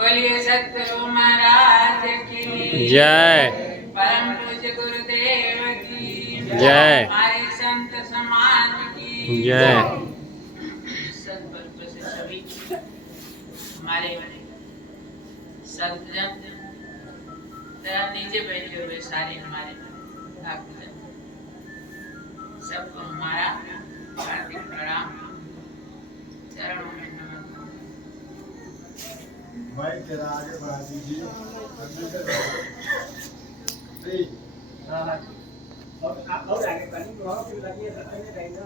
बोलिए सतगुरु महाराज की जय। परम पूज्य गुरुदेव की जय। हमारे संत समाज की जय। सदगुरु से सभी हमारे संतजन तथा नीचे बैठे हुए सारे हमारे भक्तजन सबको हमारा हार्दिक प्रणाम, चरणों में नमन। भाई जरा आगे बढ़ा दीजिए। और आगे बढ़ी तो और फिर लगिए रखने रहेगा।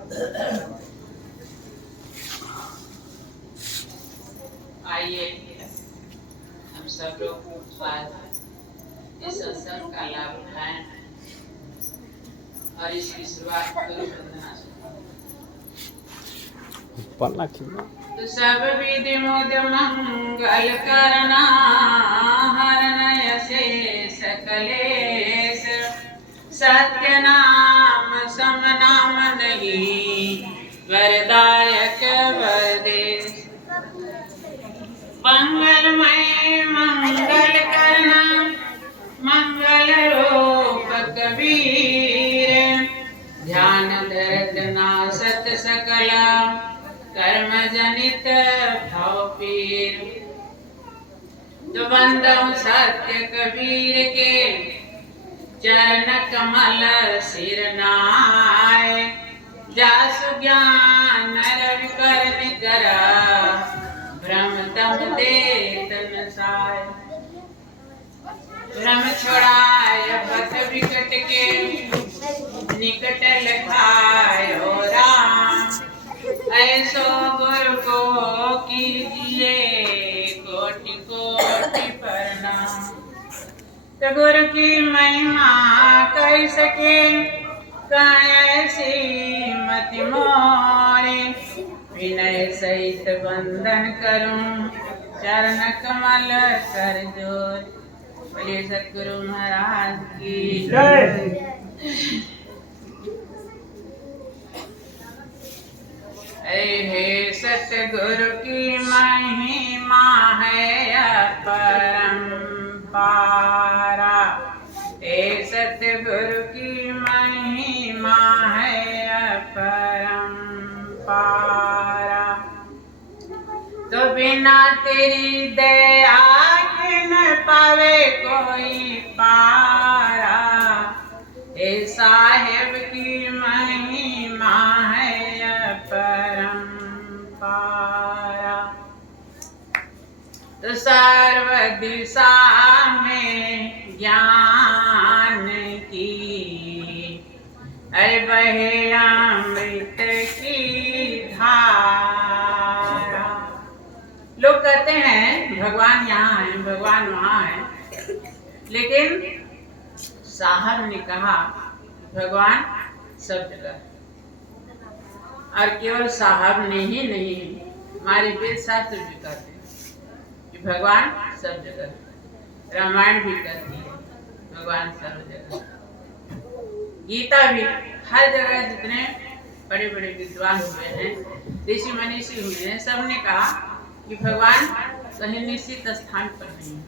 आइए हम सब लोग आज इस सत्संग का लाभ उठाएं और इसकी शुरुआत गुरु वंदना से। तो सब विधि मुद मंगल करना हरण शेष कलेश, सत्य नाम सम नाम नहीं वरदायक वरदेश। मंगलमय मंगल करना मंगल रूप कबीर, ध्यान धरत नासत सकला कर्म जनित भव पीर। तो बंदौ सत्य कबीर के चरण कमल सिर नाय, जासु ज्ञान रवि कर निकर भ्रम तम देत नसाय। भ्रम छोड़ाय पथ विकट के निकट लखाय हो राम, ऐसो गुरु को कीजिए कोटि कोटि प्रणाम। तो गुरु की महिमा कह सके कैसी मति मोरे, विनय सहित वंदन करूं चरण कमल कर जोर। बोलिए सतगुरु महाराज की जय। हे सतगुरु की महिमा है अपरंपारा, हे सतगुरु की महिमा है अपरंपारा। तो बिना तेरी दया के न पावे कोई पारा, हे साहेब की महिमा है परंपारा। तो सर्व दिशा में ज्ञान की अरे बहे अमृत की धारा। लोग कहते हैं भगवान यहाँ है भगवान वहाँ है, लेकिन साहब ने कहा भगवान सब जगह, और केवल साहब ने ही नहीं, हमारे वेद शास्त्र भी कहते हैं कि भगवान सब जगह, रामायण भी कहती है भगवान सब जगह, गीता भी हर जगह। जितने बड़े बड़े विद्वान हुए हैं, ऋषि मनीषी हुए हैं, सब ने कहा कि भगवान कहीं निश्चित स्थान पर नहीं,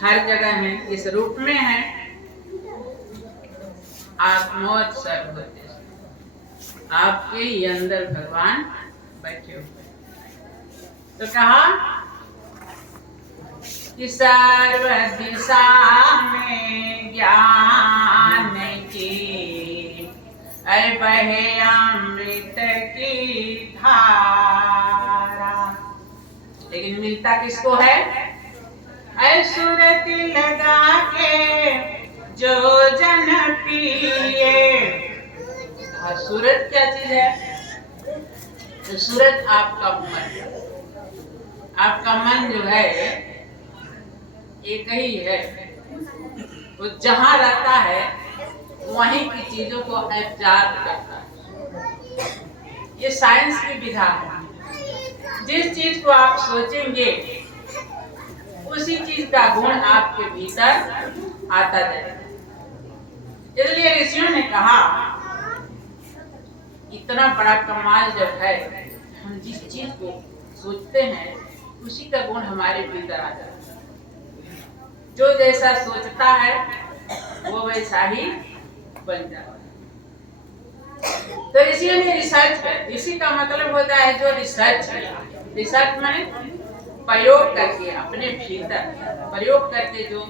हर जगह है, इस रूप में है आत्मोत सर्वभूतेषु, आपके ही अंदर भगवान बैठे हुए। तो कहा कि सर्व दिशा में ज्ञान की अरे बहे अमृत की धारा, लेकिन मिलता किसको है? अरे सुरति लगा के जो जन पिए। सूरत क्या चीज है? तो सूरत आपका मन, आपका मन जो है एक ही है, वो जहाँ रहता है वहीं की चीजों को एब्जॉर्ब करता है। ये साइंस की विधा है, जिस चीज को आप सोचेंगे उसी चीज का गुण आपके भीतर आता जाएगा। इसलिए ऋषियों ने कहा इतना बड़ा कमाल जब है, हम जिस चीज को सोचते हैं उसी का गुण हमारे भीतर आ जाता है। जो जैसा सोचता है वो वैसा ही बन जाता है। तो इसीलिए रिसर्च है। इसी का मतलब होता है जो रिसर्च किया। रिसर्च माने प्रयोग करके, अपने भीतर प्रयोग करके जो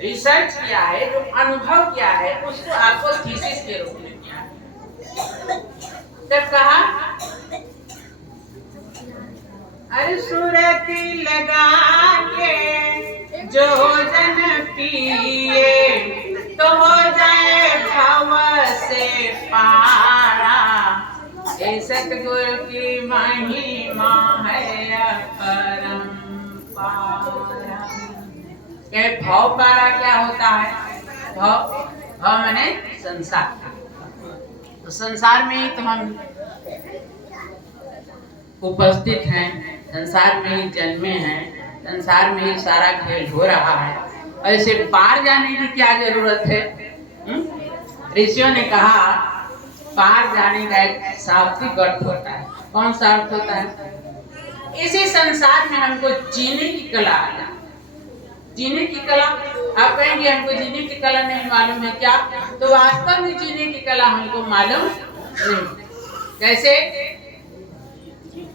रिसर्च किया है, जो अनुभव किया है, उसको आपको थीसिस के रूप में किया है। तब कहा अरे सुरती लगा के जो जन पिए तो हो जाए भव से पारा। ये सतगुरु की महिमा है अपरंपारा। ये भव पारा क्या होता है? भव माने संसार। तो संसार में ही तो हम उपस्थित हैं, संसार में ही जन्मे हैं, संसार में ही सारा खेल हो रहा है। ऐसे पार जाने की क्या जरूरत है? ऋषियों ने कहा पार जाने का एक सात्विक अर्थ होता है। कौन सा अर्थ होता है? इसी संसार में हमको जीने की कला आया। जीने की कला, आप कहेंगे हमको जीने की कला नहीं मालूम है क्या? तो वास्तव में जीने की कला हमको मालूम नहीं। कैसे?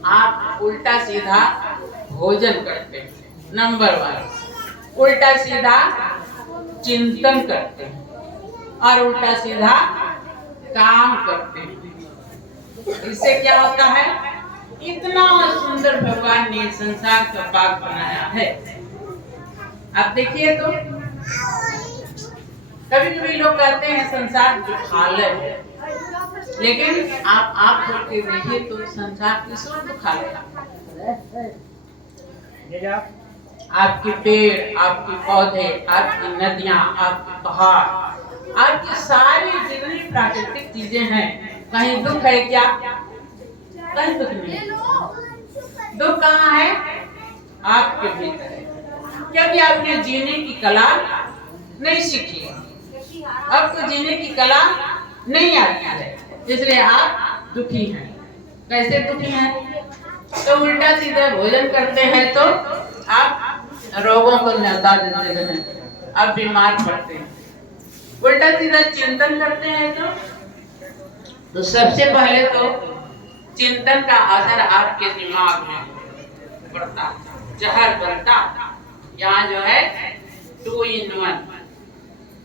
आप उल्टा सीधा भोजन करते हैं, नंबर 1। उल्टा सीधा चिंतन करते हैं और उल्टा सीधा काम करते हैं। इससे क्या होता है? इतना सुंदर भगवान ने संसार का बाग बनाया है। आप देखिए तो कभी कभी लोग कहते हैं संसार दुखालय है, लेकिन आप करके देखिए तो संसार किसको दुखालय? आपके पेड़, आपके पौधे, आपकी नदियां, आपके पहाड़, आपकी सारी जितनी प्राकृतिक चीजें हैं, कहीं दुख है क्या? कहीं दुख नहीं। दुख कहाँ है? आपके भीतर है, क्योंकि आपने जीने की कला नहीं सीखी, आपको जीने की कला नहीं आती है, इसलिए आप दुखी हैं। कैसे दुखी हैं? तो उल्टा सीधा भोजन करते हैं तो आप रोगों को न्योता देते हैं, आप बीमार पड़ते हैं। उल्टा सीधा चिंतन करते हैं तो सबसे पहले तो चिंतन का असर आपके दिमाग में पड़ता, जहर बनता। यहाँ जो है 2 in 1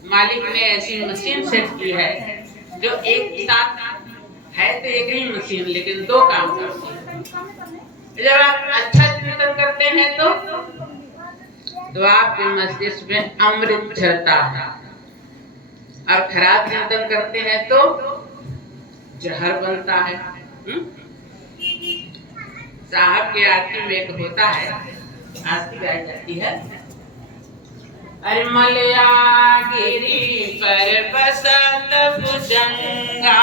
मालिक ने ऐसी मशीन सेट की है जो एक साथ है तो एक ही मशीन, लेकिन 2 काम करती है। जब आप अच्छा चिंतन करते हैं तो आपके मस्तिष्क में अमृत झरता है, और खराब चिंतन करते हैं तो जहर बनता है। साहब के आरती में एक होता है, आरती गाई जाती है। अरे मलया गिरी पर बसत भुजंगा,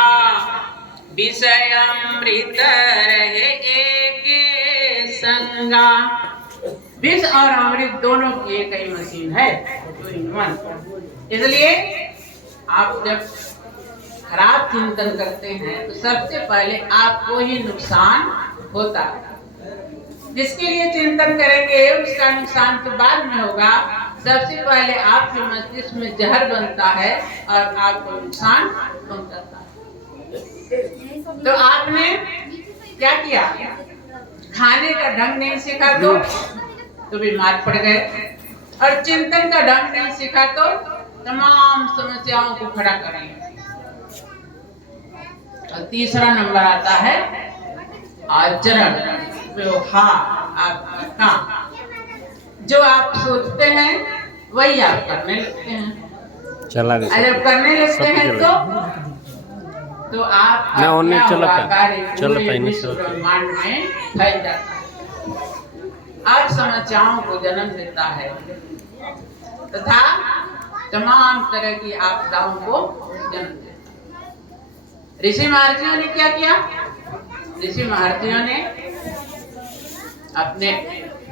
विषय अमृत रहे एक संगा। विष और अमृत दोनों की एक ही मशीन है, 2 in 1। इसलिए आप जब खराब चिंतन करते हैं तो सबसे पहले आपको ही नुकसान होता है। जिसके लिए चिंतन करेंगे उसका नुकसान तो बाद में होगा। सबसे पहले आपके मस्तिष्क में जहर बनता है और आपको नुकसान पहुंचाता है। तो आपने क्या किया? खाने का ढंग नहीं सीखा तो बीमार पड़ गए, और चिंतन का ढंग नहीं सीखा तो तमाम समस्याओं को खड़ा करेंगे। और तीसरा नंबर आता है आचरण, व्यवहार, आपका काम। जो आप सोचते हैं वही आप करने लगते हैं। जब करने लगते हैं तो आप ब्रह्मांड में फैल जाता है, आप समस्याओं को जन्म देता है तथा तमाम तरह की आपदाओं को जन्म देता है। ऋषि महर्षियों ने क्या किया? ऋषि महर्षियों ने अपने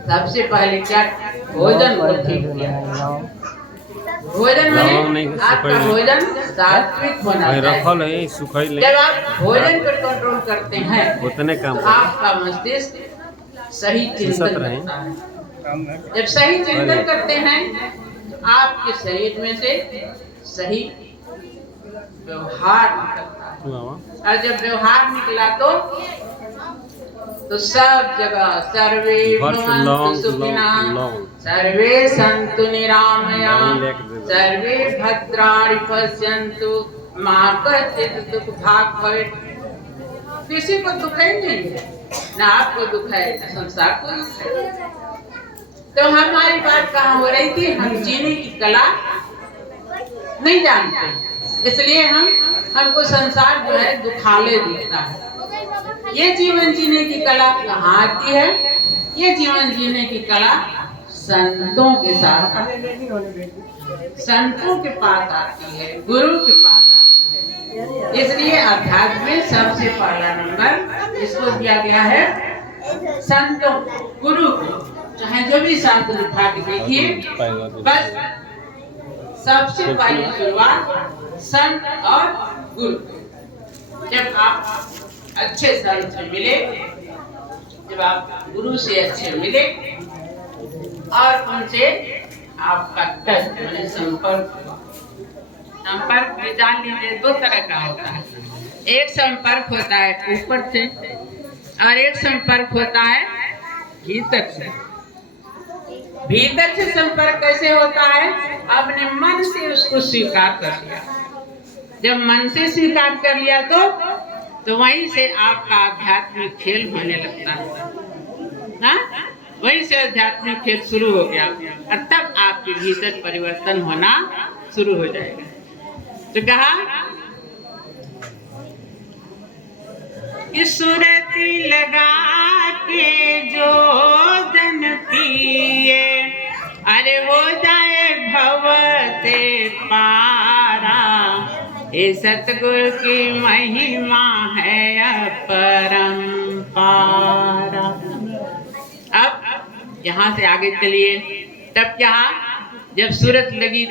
सबसे पहले क्या? भोजन को ठीक किया। भोजन में आपका भोजन सात्विक होना चाहिए। जब आप भोजन पर कंट्रोल करते हैं तो आपका मस्तिष्क सही चिंतन करता है। जब सही चिंतन करते हैं तो आपके शरीर में से सही व्यवहार निकलता है, और जब व्यवहार निकला तो सब जगह सर्वे भवन्तु सुखिनः सर्वे सन्तु निरामयाः सर्वे भद्राणि पश्यन्तु मा कश्चित् दुःखभाग् भवेत्। किसी को दुख ही नहीं है, ना आपको दुख है ना संसार को दुख है। तो हमारी बात कहाँ हो रही थी, हम जीने की कला नहीं जानते, इसलिए हमको संसार जो है दुखाले दिखता है। ये जीवन जीने की कला कहाँ आती है? ये जीवन जीने की कला संतों के साथ आती है, संतों के पास आती है, गुरु के पास आती है। इसलिए अध्यात्म में सबसे पहला नंबर इसको दिया गया है संतों, गुरु को। चाहे जो भी शास्त्र उठा के देखिए, बस सबसे पहली शुरुआत संत और गुरु। जब आप अच्छे संत से मिले, जब आप गुरु से अच्छे मिले और उनसे आपका टच यानी संपर्क भी जान लीजिए, दो तरह का होता है। एक संपर्क होता है ऊपर से और एक संपर्क होता है भीतर से। भीतर से संपर्क कैसे होता है? अपने मन से उसको स्वीकार कर लिया। जब मन से स्वीकार कर लिया तो वहीं से आपका आध्यात्मिक खेल होने लगता है ना? वहीं से आध्यात्मिक खेल शुरू हो गया और तब आपके भीतर परिवर्तन होना शुरू हो जाएगा। तो कहा कि सुरती लगा के जो जन पिए, अरे हो जाए भव से पारा। ये सतगुरु की महिमा है अपरंपारा। अब यहाँ से आगे चलिए। तब क्या, जब सूरत लगी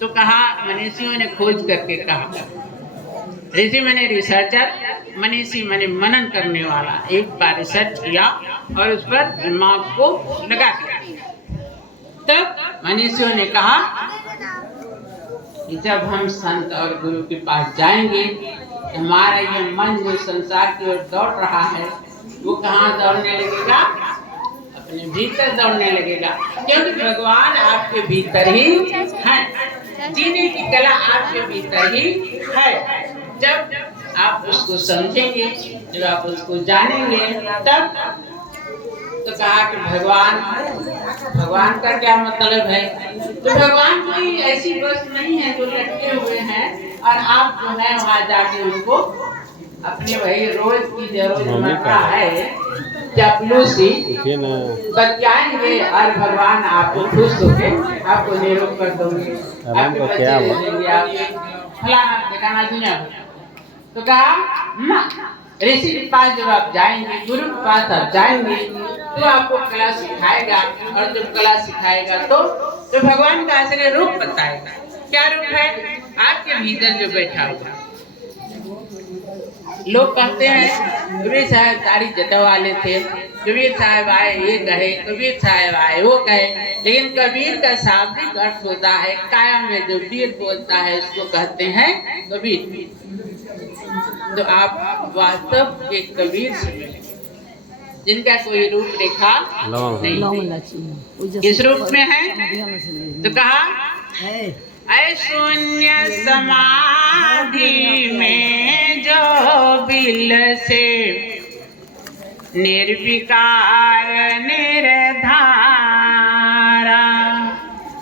तो कहा, मनीषियों ने खोज करके कहा, ऋषि मैंने रिसर्चर, मनीषी मैंने मनन करने वाला, एक बार रिसर्च किया और उस पर दिमाग को लगा दिया। तब मनीषियों ने कहा कि जब हम संत और गुरु के पास जाएंगे, हमारा ये मन जो संसार की ओर दौड़ रहा है, वो कहाँ दौड़ने लगेगा? अपने भीतर दौड़ने लगेगा, क्योंकि भगवान आपके भीतर ही है। जीने की कला आपके भीतर ही है। जब आप उसको समझेंगे, जब आप उसको जानेंगे, तब तो कहा कि भगवान का क्या मतलब है? तो भगवान कोई ऐसी वस्तु नहीं है जो लटके हुए हैं और आप जो है वहाँ जाके उनको अपने वही रोज की जो रोजमर्रा है चापलूसी बचाएंगे और भगवान आपको खुश होके आपको निरोग कर दोगे, आपके बच्चे ले लेंगे, आपके फलाना ठिकाना दुनिया। तो कहा ना, ऋषि के पास जब आप जाएंगे, गुरु के पास आप जाएंगे, तो आपको कला सिखाएगा, और जब कला सिखाएगा तो भगवान का असली रूप बताएगा। क्या रूप है? आपके भीतर जो बैठा हुआ। लोग कहते हैं कबीर साहब दाढ़ी जटा वाले थे, कबीर साहब आए ये कहे, कबीर साहब आए वो कहे, लेकिन कबीर का शाब्दिक अर्थ होता है कायम में जो वीर बोलता है उसको कहते हैं कबीर। तो आप वास्तव के कबीर से मिले, जिनका कोई रूप रेखा नहीं, किस रूप में है? तो कहा शून्य समाधि में जो बिल से निर्विकार निर्धारा।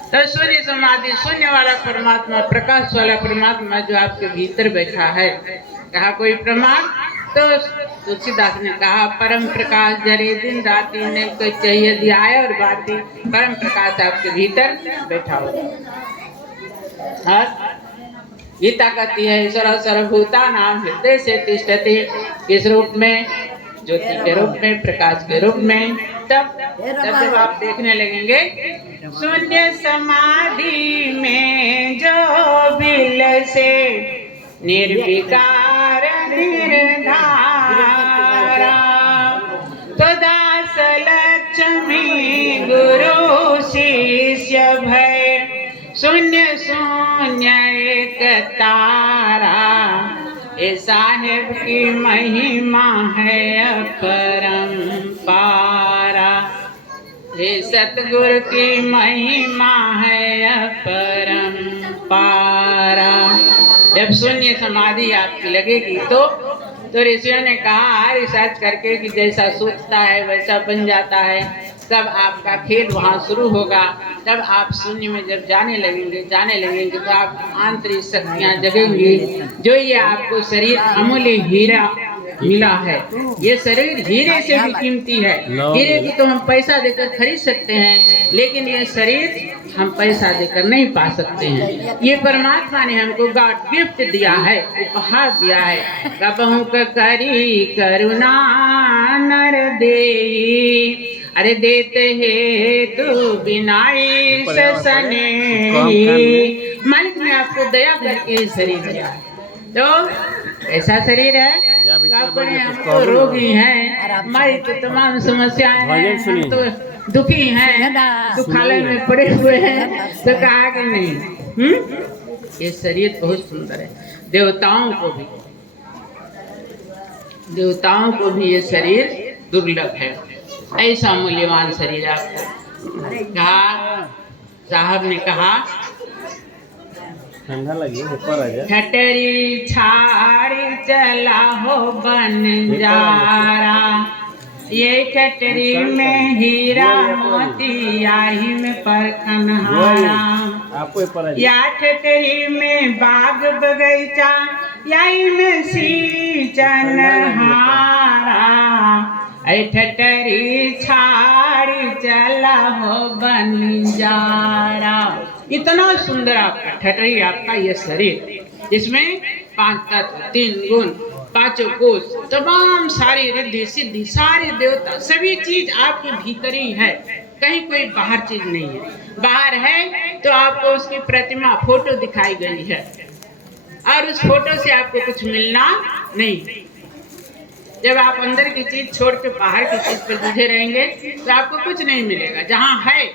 तो शून्य समाधि, शून्य वाला परमात्मा, प्रकाश वाला परमात्मा जो आपके भीतर बैठा है। कहा कोई प्रमाण? तो तुलसीदास ने कहा परम प्रकाश जरे दिन राती ने कोई चाहिए दिया और बाती। परम प्रकाश आपके भीतर बैठा हो। गीता कहती है ईश्वर सर्वभूता नाम हृदय से तिष्ठति। किस रूप में? ज्योति के रूप में, प्रकाश के रूप में। तब जब आप देखने लगेंगे शून्य समाधि में जो बिल से निर्विकार निर्धारा, तो दास दास लक्ष्मी गुरु शिष्य भय, शून्य शून्य एक तारा, ये साहेब की महिमा है अपरंपारा। हे सतगुरु की महिमा है अपरंपारा। जब शून्य समाधि आपकी लगेगी तो ऋषियों ने कहा रिसर्च करके कि जैसा सोचता है वैसा बन जाता है। तब आपका खेल वहाँ शुरू होगा। तब आप शून्य में जब जाने लगेंगे तो आप आंतरिक शक्तियाँ जगेंगी। जो ये आपको शरीर अमूल्य हीरा मिला है, ये शरीर हीरे से भी कीमती है। हीरे की तो हम पैसा देकर खरीद सकते हैं, लेकिन ये शरीर हम पैसा देकर नहीं पा सकते हैं। ये परमात्मा ने हमको गॉड गिफ्ट दिया है, उपहार दिया है। कबहू करी करुणा नर देई, अरे देते है तो बिनाई सने। मालिक ने आपको दया करके शरीर दिया है। तो ऐसा शरीर है अपने हमको रोगी हैं, हमारी तो तमाम समस्याएं हैं, हम तो दुखी हैं, दुखालय में पड़े हुए हैं, तो कहा कि नहीं। ये शरीर बहुत सुंदर है। देवताओं को भी ये शरीर दुर्लभ है। ऐसा मूल्यवान शरीर आपको कहा। साहब ने कहा ठटरी छाड़ी चला हो बंजारा, ये ठटरी में हीरा मोती आही में परखनहारा, या ठटरी में बाग बगीचा यही में सींचन हारा, ऐ ठटरी छाड़ी चला हो बंजारा। इतना सुंदर आपका ठटरी, आपका ये शरीर, जिसमें 5 तत्व, 3 गुण, 5 कोष, तमाम सारी रिद्धि सिद्धि, सारे देवता, सभी चीज आपके भीतर ही है। कहीं कोई बाहर चीज नहीं है। बाहर है तो आपको उसकी प्रतिमा, फोटो दिखाई गई है, और उस फोटो से आपको कुछ मिलना नहीं। जब आप अंदर की चीज छोड़ के बाहर की चीज पर जुटे रहेंगे तो आपको कुछ नहीं मिलेगा। जहाँ है,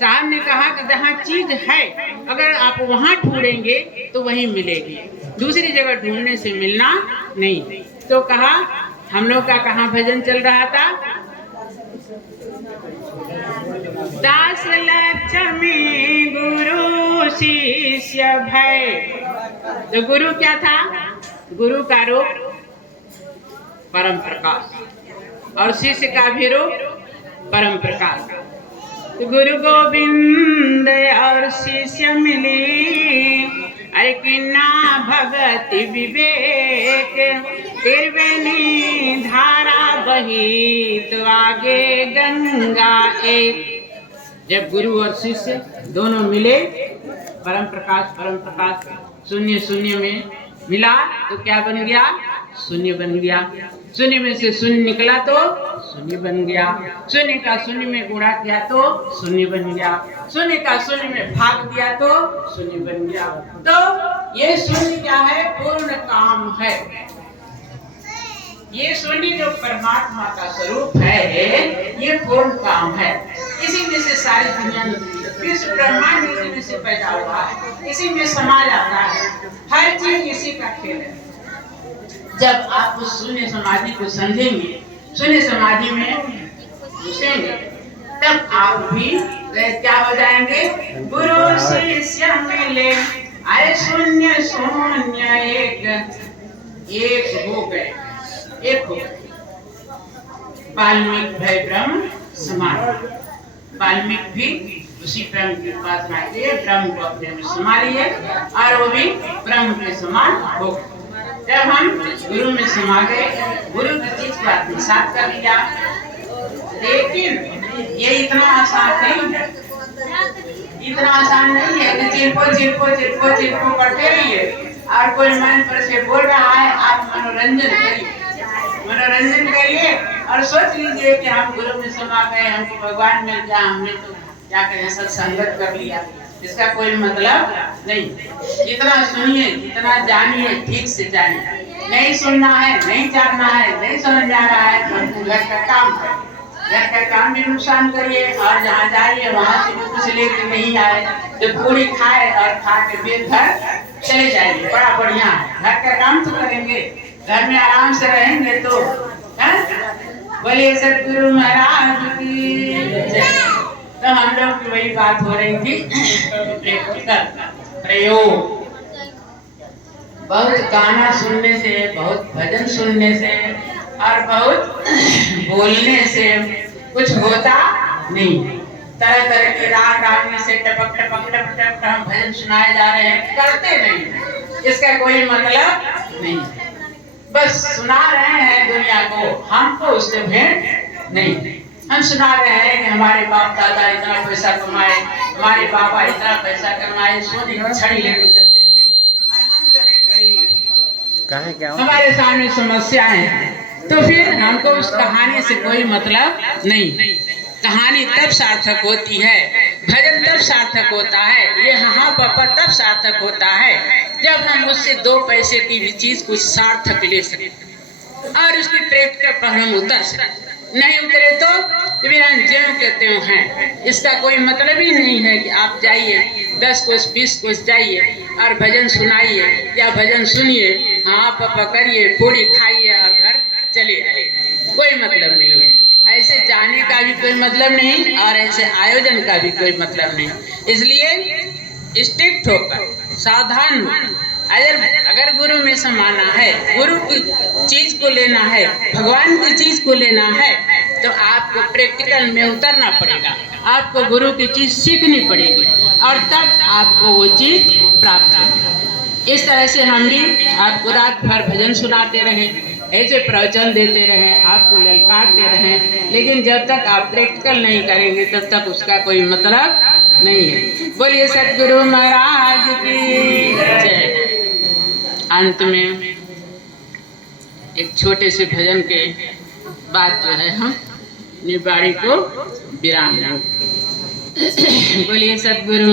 साहब ने कहा कि जहाँ चीज है अगर आप वहाँ ढूंढेंगे तो वहीं मिलेगी, दूसरी जगह ढूंढने से मिलना नहीं। तो कहा हम लोग का कहाँ भजन चल रहा था, दास लक्ष्मी गुरु शिष्य भय। तो गुरु क्या था? गुरु का रूप परम प्रकाश, और शिष्य का भी रूप परम प्रकाश। तो गुरु गोविंद और शिष्य मिली, अरे किन्ना भगति विवेक, त्रिवेणी धारा बही तो आगे गंगा एक। जब गुरु और शिष्य दोनों मिले, परम प्रकाश शून्य शून्य में मिला तो क्या बन गया? शून्य बन गया। शून्य में से शून्य निकला तो शून्य बन गया। शून्य का शून्य में गुणा किया तो शून्य बन गया। शून्य का शून्य में भाग दिया तो शून्य बन गया। तो ये शून्य क्या है? पूर्ण काम है। ये शून्य जो परमात्मा का स्वरूप है, ये पूर्ण काम है। इसी में से सारी दुनिया विश्व ब्रह्मांड इसी में से पैदा हुआ है, इसी में समा जाता है। हर चीज इसी का खेल है। जब आप उस शून्य समाधि को समझेंगे, शून्य समाधि में घुसेंगे, तब आप भी क्या हो जाएंगे? गुरु शिष्य मिले, अरे शून्य शून्य एक हो गए, एक हो गए। वाल्मीकि भय ब्रह्म समान। वाल्मीकि भी उसी ब्रह्म की उपासना किए, ब्रह्म को अपने में समा लिए, और वो भी ब्रह्म के समान हो गए। जब हम गुरु में समा गए, गुरु की चीज को आत्मसात कर लिया। लेकिन ये इतना आसान नहीं है, इतना आसान नहीं है कि चिरको करते रहिए और कोई मन पर से बोल रहा है, आप मनोरंजन करिए और सोच लीजिए कि हम गुरु में समा गए, हमको भगवान मिल गया, हमने तो क्या करें, सत्संगत कर लिया। इसका कोई मतलब नहीं। जितना सुनिए, जितना जानिए, ठीक से जानिए। नहीं सुनना है, नहीं जानना है, नहीं समझ आ रहा है तो हमको घर का काम करें। घर का काम भी नुकसान करिए और जहाँ जाइए वहाँ से भी कुछ लेके नहीं आए तो पूरी खाए और खा के फिर घर चले जाइए, बड़ा बढ़िया है। घर का काम तो करेंगे, घर में आराम से रहेंगे तो बोलिए सतगुरु महाराज की जय। तो हम लोग की वही बात हो रही थी प्रैक्टिकल प्रयोग। बहुत गाना सुनने से, बहुत भजन सुनने से और बहुत बोलने से कुछ होता नहीं। तरह तरह के राग रागनी से टपक टपक टपक टपक हम भजन सुनाए जा रहे हैं, करते नहीं, इसका कोई मतलब नहीं। बस सुना रहे हैं दुनिया को, हमको उससे भेंट नहीं। हम सुना रहे हैं कि हमारे बाप दादा इतना पैसा कमाए, हमारे बाबा इतना पैसा कमाए, सोने की छड़ी लेकर चलते थे और हम जो है गरीब, हमारे सामने समस्याएं हैं। तो फिर हमको उस कहानी से कोई मतलब नहीं। कहानी तब सार्थक होती है, भजन तब सार्थक होता है, ये हाँ पापा तब सार्थक होता है जब हम उससे 2 पैसे की भी चीज कुछ सार्थक ले सके और उसकी प्रैक्टिकल पर हम उतर सके। नहीं उतरे तो ज्यों के त्यों हैं। इसका कोई मतलब ही नहीं है कि आप जाइए 10 कोस 20 कोस जाइए और भजन सुनाइए या भजन सुनिए, हाँ पापा करिए, पूरी खाइए और घर चले आइए, कोई मतलब नहीं है। ऐसे जाने का भी कोई मतलब नहीं और ऐसे आयोजन का भी कोई मतलब नहीं। इसलिए स्ट्रिक्ट होकर सावधान हो। अगर गुरु में समाना है, गुरु की चीज को लेना है, भगवान की चीज को लेना है तो आपको प्रैक्टिकल में उतरना पड़ेगा, आपको गुरु की चीज सीखनी पड़ेगी और तब आपको वो चीज प्राप्त होगी। इस तरह से हम भी आपको रात भर भजन सुनाते रहे, ऐसे प्रवचन देते रहे, आपको ललकारते रहे, लेकिन जब तक आप प्रैक्टिकल नहीं करेंगे तब तक उसका कोई मतलब नहीं है। बोलिए सतगुरु महाराज की जय। अंत में एक छोटे से भजन के बाद जो है हम निबाड़ी को विराम देंगे। बोलिए सतगुरु